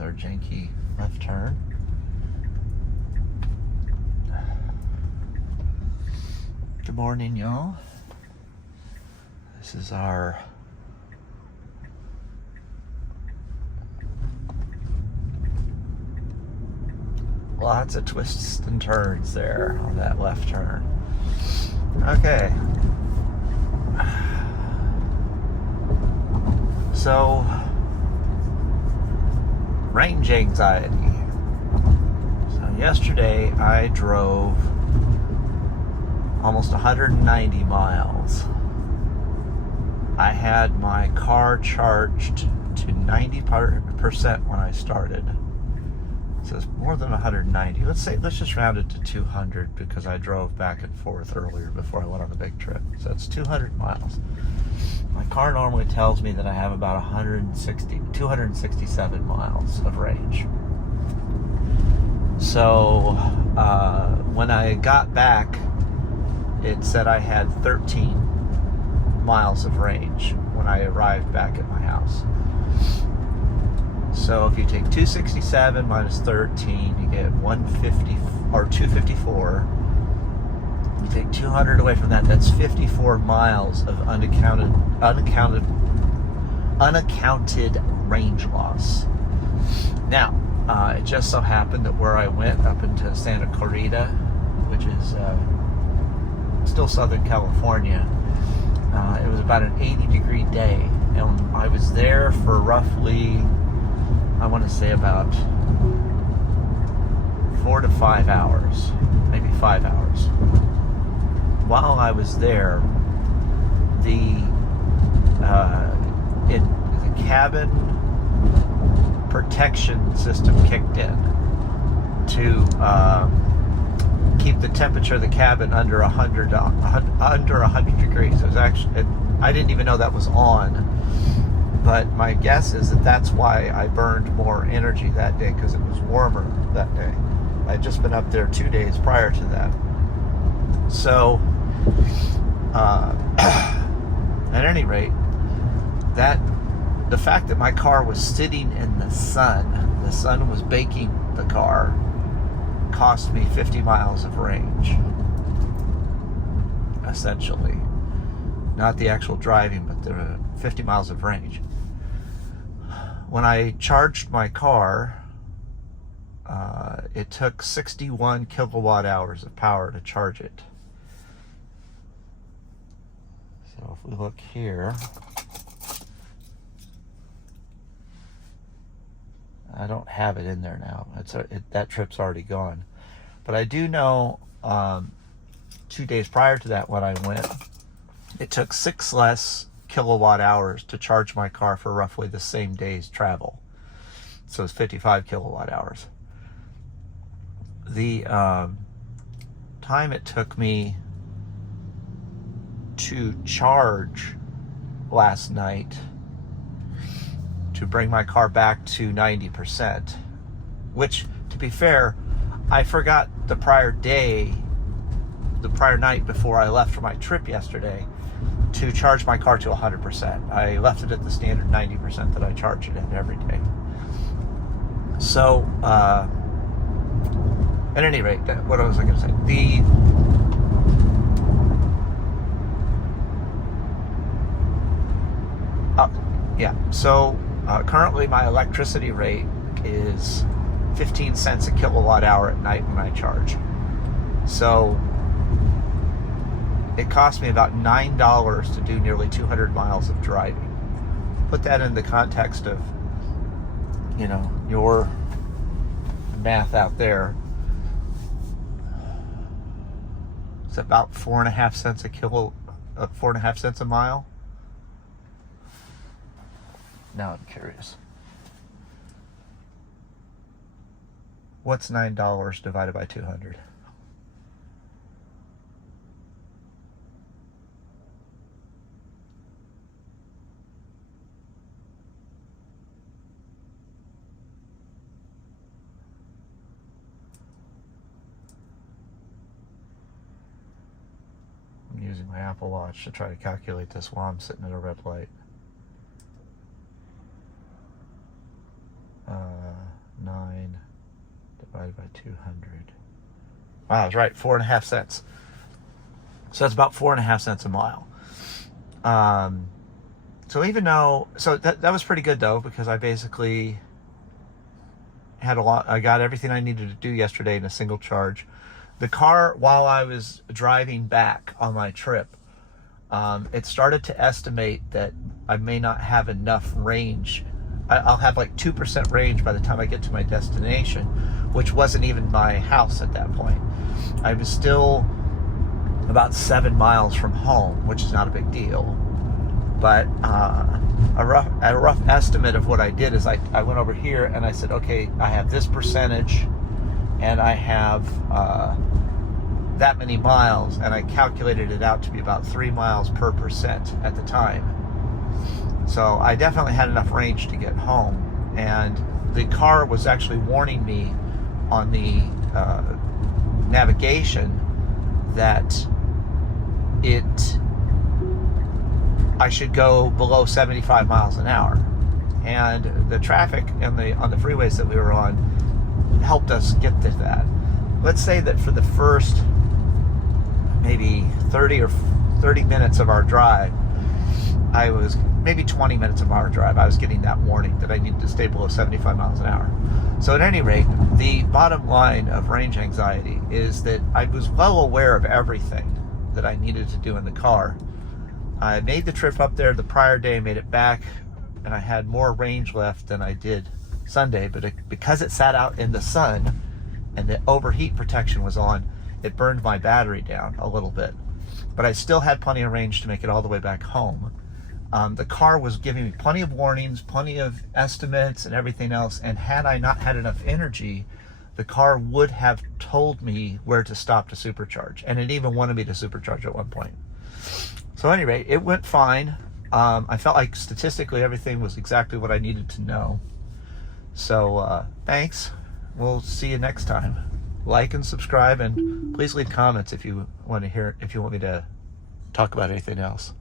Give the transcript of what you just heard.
with our janky left turn. Good morning, y'all. This is our lots of twists and turns there on that left turn. Okay. So, range anxiety. So yesterday I drove almost 190 miles. I had my car charged to 90% when I started. So it's more than 190. Let's just round it to 200 because I drove back and forth earlier before I went on the big trip. So it's 200 miles. My car normally tells me that I have about 267 miles of range. So when I got back, it said I had 13 miles of range when I arrived back at my house. So if you take 267 minus 13, you get 150 or 254. You take 200 away from that, that's 54 miles of unaccounted range loss. Now, it just so happened that where I went up into Santa Clarita, which is still Southern California, it was about an 80-degree day, and I was there for roughly, I want to say about 4 to 5 hours, maybe 5 hours. While I was there, the cabin protection system kicked in to keep the temperature of the cabin under 100 degrees. It was actually, I didn't even know that was on. But my guess is that that's why I burned more energy that day, because it was warmer that day. I'd just been up there 2 days prior to that. So, at any rate, the fact that my car was sitting in the sun was baking the car, cost me 50 miles of range, essentially. Not the actual driving, but the 50 miles of range. When I charged my car, it took 61 kilowatt hours of power to charge it. So if we look here, I don't have it in there now. That trip's already gone. But I do know 2 days prior to that when I went, it took 6 less kilowatt hours to charge my car for roughly the same day's travel. So it's 55 kilowatt hours. The time it took me to charge last night to bring my car back to 90%, which, to be fair, I forgot the prior night before I left for my trip yesterday to charge my car to 100%. I left it at the standard 90% that I charge it at every day. So, at any rate, what was I going to say? So currently my electricity rate is 15 cents a kilowatt hour at night when I charge. So it cost me about $9 to do nearly 200 miles of driving. Put that in the context of, your math out there. It's about 4.5 cents a 4.5 cents a mile. Now I'm curious. What's $9 divided by 200? I'm using my Apple Watch to try to calculate this while I'm sitting at a red light. 9 divided by 200. Wow, I was right, 4.5 cents. So that's about 4.5 cents a mile. So even though, so that was pretty good though, because I basically had I got everything I needed to do yesterday in a single charge. The car, while I was driving back on my trip, it started to estimate that I may not have enough range. I'll have like 2% range by the time I get to my destination, which wasn't even my house at that point. I was still about 7 miles from home, which is not a big deal. But a rough estimate of what I did is I went over here and I said, okay, I have this percentage and I have that many miles, and I calculated it out to be about 3 miles per percent at the time. So I definitely had enough range to get home, and the car was actually warning me on the navigation that I should go below 75 miles an hour, and the traffic on the freeways that we were on helped us get to that. Let's say that for the first maybe 30 minutes of our drive, maybe 20 minutes of our drive, I was getting that warning that I needed to stay below 75 miles an hour. So at any rate, the bottom line of range anxiety is that I was well aware of everything that I needed to do in the car. I made the trip up there the prior day, made it back, and I had more range left than I did Sunday, but because it sat out in the sun and the overheat protection was on, it burned my battery down a little bit. But I still had plenty of range to make it all the way back home. The car was giving me plenty of warnings, plenty of estimates and everything else, and had I not had enough energy, the car would have told me where to stop to supercharge, and it even wanted me to supercharge at one point. So anyway, it went fine. I felt like statistically everything was exactly what I needed to know. So thanks. We'll see you next time. Like and subscribe, and please leave comments if you want me to talk about anything else.